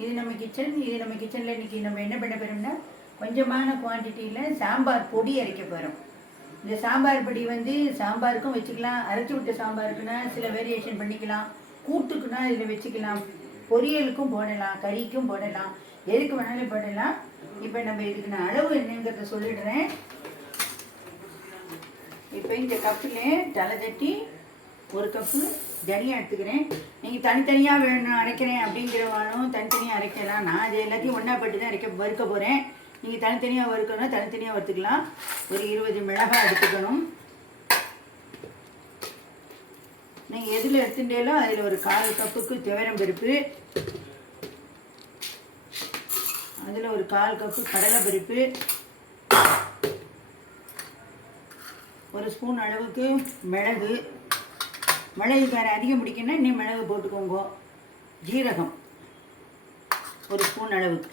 இது நம்ம கிச்சன் இது நம்ம கிச்சனில் இன்றைக்கி நம்ம என்ன பண்ண போகிறோம்னா கொஞ்சமான குவான்டிட்டியில் சாம்பார் பொடி அரைக்க போகிறோம் இந்த சாம்பார் பொடி வந்து சாம்பாருக்கும் வச்சுக்கலாம். அரைச்சி விட்ட சாம்பாருக்குன்னா சில வேரியேஷன் பண்ணிக்கலாம். கூட்டுக்குன்னா இதில் வச்சுக்கலாம். பொரியலுக்கும் போடலாம் கறிக்கும் போடலாம். எதுக்கு வேணாலும் போடலாம். இப்போ நம்ம இதுக்கு நான் அளவு என்னங்கிறத சொல்லிடுறேன். இப்போ இந்த கப்பில் தலை தட்டி ஒரு கப்பு தனியாக எடுத்துக்கிறேன். நீங்கள் தனித்தனியாக வேணும் அரைக்கிறேன் அப்படிங்கிறவாலும் தனித்தனியாக அரைக்கலாம். நான் அது எல்லாத்தையும் ஒன்றா பட்டு தான் அரைக்க வறுக்க போகிறேன் நீங்கள் தனித்தனியாக வறுக்கணும் தனித்தனியாக வறுத்துக்கலாம். ஒரு இருபது மிளகாய் எடுத்துக்கணும். நீங்கள் எதில் எடுத்துட்டேலோ அதில் ஒரு கால் கப்புக்கு துவரம் பருப்பு. அதில் ஒரு கால் கப்பு கடலை பருப்பு. ஒரு ஸ்பூன் அளவுக்கு மிளகு. மிளகு வேறு அதிகம் பிடிக்குன்னா இன்னும் மிளகு போட்டுக்கோங்க. ஜீரகம் ஒரு ஸ்பூன் அளவுக்கு.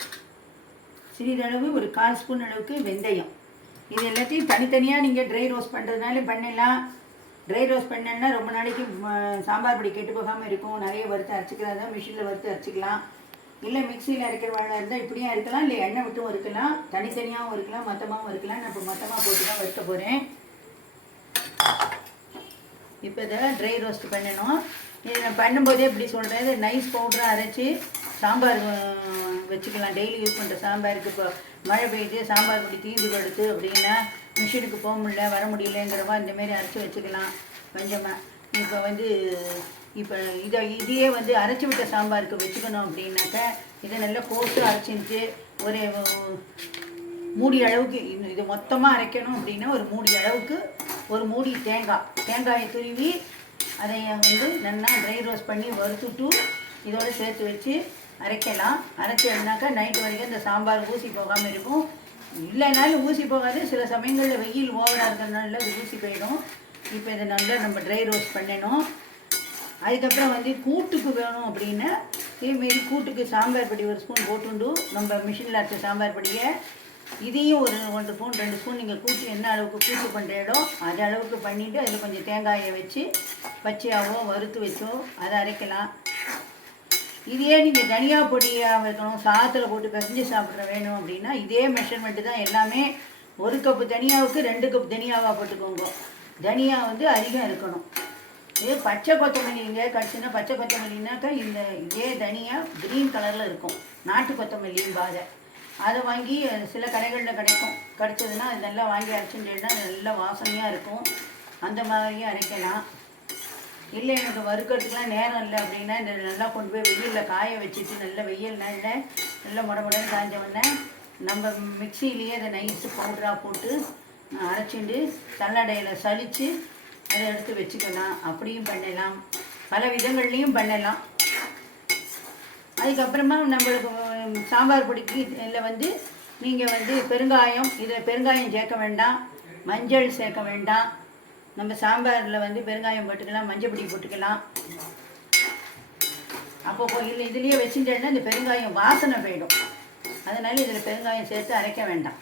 சிறிதளவு ஒரு கால் ஸ்பூன் அளவுக்கு வெந்தயம். இது எல்லாத்தையும் தனித்தனியாக நீங்கள் ட்ரை ரோஸ்ட் பண்ணுறதுனால பண்ணிடலாம். ட்ரை ரோஸ்ட் பண்ணேன்னா ரொம்ப நாளைக்கு சாம்பார் பொடி கெட்டு போகாமல் இருக்கும். நிறைய வறுத்து அரைச்சிக்கிறதா மிஷினில் வறுத்து அரைச்சிக்கலாம். இல்லை மிக்சியில் அரைக்கிற வாழை இருந்தால் இப்படியும் இருக்கலாம் இல்லை எண்ணெய் விட்டும் வறுக்கலாம். தனித்தனியாகவும் இருக்கலாம் மொத்தமாகவும் இருக்கலாம் நான் இப்போ மொத்தமாக போட்டு தான் வறுக்க போகிறேன் இப்போ இதை ட்ரை ரோஸ்ட் பண்ணணும். இது நான் பண்ணும்போதே இப்படி சொல்கிறேன் இது நைஸ் பவுடராக அரைச்சி சாம்பார் வச்சுக்கலாம். டெய்லி யூஸ் பண்ணுற சாம்பாருக்கு இப்போ மழை பெய்யுது சாம்பார் பொடி தீந்து கொடுத்து அப்படின்னா மிஷினுக்கு போக முடியல வர முடியலங்கிறவா இந்தமாரி அரைச்சி வச்சுக்கலாம். கொஞ்சமாக இப்போ வந்து இப்போ இதை இதையே வந்து அரைச்சி விட்ட சாம்பாருக்கு வச்சுக்கணும் அப்படின்னாக்க இதை நல்லா கோர்த்து அரைச்சிட்டு ஒரு மூடி அளவுக்கு இது இது மொத்தமாக அரைக்கணும் அப்படின்னா ஒரு மூடி அளவுக்கு ஒரு மூடி தேங்காய். தேங்காயை துருவி அதை வந்து நல்லா ட்ரை ரோஸ்ட் பண்ணி வறுத்துட்டு இதோடு சேர்த்து வச்சு அரைக்கலாம். அரைச்சோம்னாக்கா நைட் வரைக்கும் இந்த சாம்பார் ஊசி போகாமல் இருக்கும். இல்லைனாலும் ஊசி போகாது. சில சமயங்களில் வெயில் ஓவராக இருக்கிறதுனால அது ஊசி போயிடும். இப்போ இதை நல்லா நம்ம ட்ரை ரோஸ்ட் பண்ணணும். அதுக்கப்புறம் வந்து கூட்டுக்கு வேணும் அப்படின்னா இதேமாரி கூட்டுக்கு சாம்பார் பொடி ஒரு ஸ்பூன் போட்டுண்டு நம்ம மிஷினில் அரைச்ச சாம்பார் பொடியை இதையும் ஒரு ஒன்று ஸ்பூன் ரெண்டு ஸ்பூன் நீங்கள் கூட்டி என்ன அளவுக்கு கூட்டு பண்ணுறீடோ அது அளவுக்கு பண்ணிவிட்டு அதில் கொஞ்சம் தேங்காயை வச்சு பச்சையாவோ வறுத்து வச்சோ அதை அரைக்கலாம். இதையே நீங்கள் தனியா பொடியாக வைக்கணும். சாதத்தில் போட்டு கசிஞ்சு சாப்பிட்ற வேணும் அப்படின்னா இதே மெஷர்மெண்ட்டு தான் எல்லாமே ஒரு கப்பு தனியாவுக்கு ரெண்டு கப் தனியாவாக போட்டுக்கோங்க. தனியா வந்து அதிகம் இருக்கணும். இதே பச்சை கொத்தமல்லிங்க கடிச்சுன்னா பச்சை கொத்தமல்லினாக்கா இந்த இதே தனியாக க்ரீன் கலரில் இருக்கும். நாட்டு கொத்தமல்லியும் பாதை. அதை வாங்கி சில கடைகளில் கிடைக்கும். கிடச்சதுன்னா அது நல்லா வாங்கி அரைச்சுட்டேன்னா நல்லா வாசனையாக இருக்கும். அந்த மாதிரியும் அரைக்கலாம். இல்லை எனக்கு வறுக்கிறதுக்குலாம் நேரம் இல்லை அப்படின்னா இந்த நல்லா கொண்டு போய் வெயிலில் காய வச்சுட்டு நல்ல வெயில் நல்ல நல்லா முட காய்ஞ்ச உடனே நம்ம மிக்சியிலேயே அதை நைஸு பவுடராக போட்டு அரைச்சிண்டு சல்லடையில் சலித்து அதை எடுத்து வச்சுக்கலாம். அப்படியும் பண்ணலாம். பல விதங்கள்லேயும் பண்ணலாம். அதுக்கப்புறமா நம்மளுக்கு சாம்பார் பொடிக்கு இதில் வந்து நீங்கள் வந்து பெருங்காயம் இதில் பெருங்காயம் சேர்க்க வேண்டாம் மஞ்சள் சேர்க்க வேண்டாம். நம்ம சாம்பாரில் வந்து பெருங்காயம் போட்டுக்கலாம் மஞ்சள் பொடி போட்டுக்கலாம். அப்போ இதில் இதுலேயே வச்சுட்டேன்னா இந்த பெருங்காயம் வாசனை போயிடும். அதனால இதில் பெருங்காயம் சேர்த்து அரைக்க வேண்டாம்.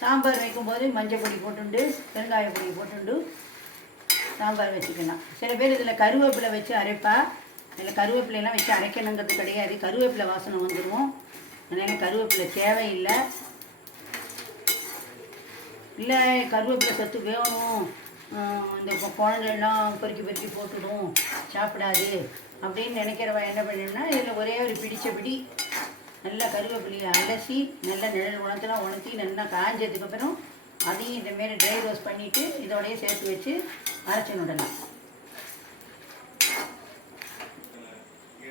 சாம்பார் வைக்கும்போது மஞ்சள் பொடி போட்டுண்டு பெருங்காய பொடி போட்டுண்டு சாம்பார் வச்சுக்கலாம். சில பேர் இதில் கருவேப்பிலை வச்சு அரைப்பா. இதில் கருவேப்பிலையெல்லாம் வச்சு அரைக்கணுங்கிறது கிடையாது. கருவேப்பிலை வாசனை வந்துடும் அதனால் கருவேப்பிலை தேவையில்லை. இல்லை கருவேப்பிலை சத்து வேணும். இந்த குழந்தைலாம் பொறுக்கி பொறுக்கி போட்டுடும். சாப்பிடாது. அப்படின்னு நினைக்கிறவ என்ன பண்ணணும்னா இதில் ஒரே ஒரு பிடிச்சபடி நல்லா கருவேப்பிலையை அலசி நல்லா நிழல் உணத்தலாம் உணர்த்தி நல்லா காஞ்சதுக்கப்புறம் அதையும் இந்தமாரி ட்ரை ரோஸ் பண்ணிவிட்டு இதோடையே சேர்த்து வச்சு அரைச்சி விடலாம்.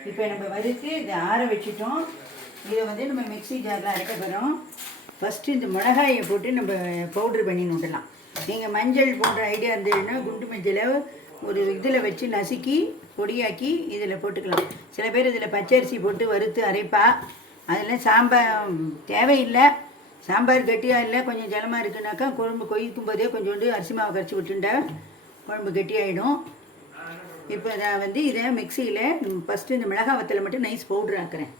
இப்போ நம்ம வறுத்து இதை ஆற வச்சுட்டோம். இதை வந்து நம்ம மிக்ஸி ஜாரில் அரைக்க போகிறோம் ஃபஸ்ட்டு இந்த மிளகாயை போட்டு நம்ம பவுட்ரு பண்ணி நுட்டலாம் நீங்கள் மஞ்சள் போடுற ஐடியா இருந்ததுன்னா குண்டு மஞ்சளை ஒரு இதில் வச்சு நசுக்கி பொடியாக்கி இதில் போட்டுக்கலாம். சில பேர் இதில் பச்சரிசி போட்டு வறுத்து அரைப்பா. அதில் சாம்பார் தேவையில்லை. சாம்பார் கட்டியாக இல்லை கொஞ்சம் ஜலமாக இருக்குனாக்கா குழம்பு கொதிக்கும் போதே கொஞ்சோண்டு அரிசி மாவு கரைச்சி விட்டுண்டா குழம்பு கெட்டியாயிடும். இப்போ நான் வந்து இதை மிக்சியில் ஃபஸ்ட்டு இந்த மிளகாய் வத்தலை மட்டும் நைஸ் பவுட்ரு ஆக்குறேன்.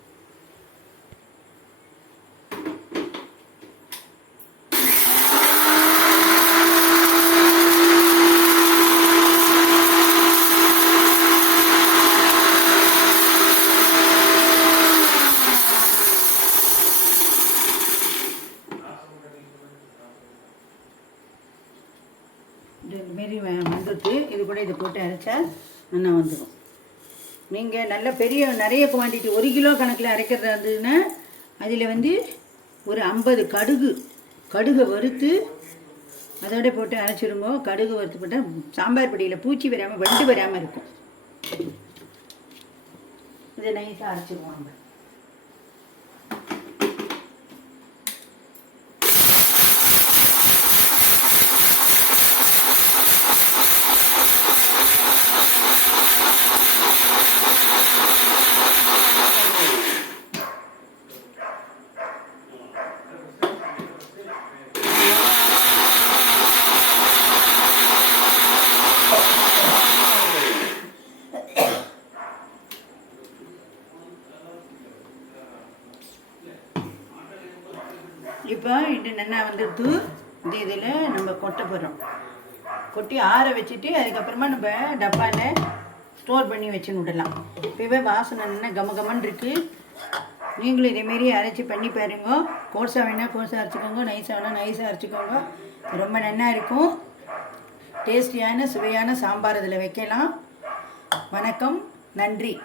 வந்துட்டு இது கூட இதை போட்டு அரைச்சா நல்லா வந்துடும் நீங்கள் நல்ல பெரிய நிறைய குவான்டிட்டி ஒரு கிலோ கணக்கில் அரைக்கிறதா இருந்ததுன்னா அதில் வந்து ஒரு ஐம்பது கடுகு கடுகை வறுத்து அதோட போட்டு அரைச்சிருங்கோ கடுகு வறுத்து போட்டால் சாம்பார் பொடியில் பூச்சி வராமல் வண்டு வராமல் இருக்கும். இதை நைஸாக அரைச்சிடுவோம் நம்ம. இப்போ இது நல்லா வந்துட்டு இது இதில் நம்ம கொட்ட போகிறோம் கொட்டி ஆற வச்சுட்டு அதுக்கப்புறமா நம்ம டப்பாவில் ஸ்டோர் பண்ணி வச்சு விடலாம். இப்போவே வாசனை என்ன கம கமன்னு இருக்குது நீங்களும் இதேமாரி அரைச்சி பண்ணி பாருங்க. கோர்ஸாக வேணால் கோர்ஸாக அரைச்சிக்கோங்க. நைஸாக வேணால் நைஸாக அரைச்சிக்கோங்க. ரொம்ப நல்லா இருக்கும். டேஸ்டியான சுவையான சாம்பார் இதில் வைக்கலாம். வணக்கம். நன்றி.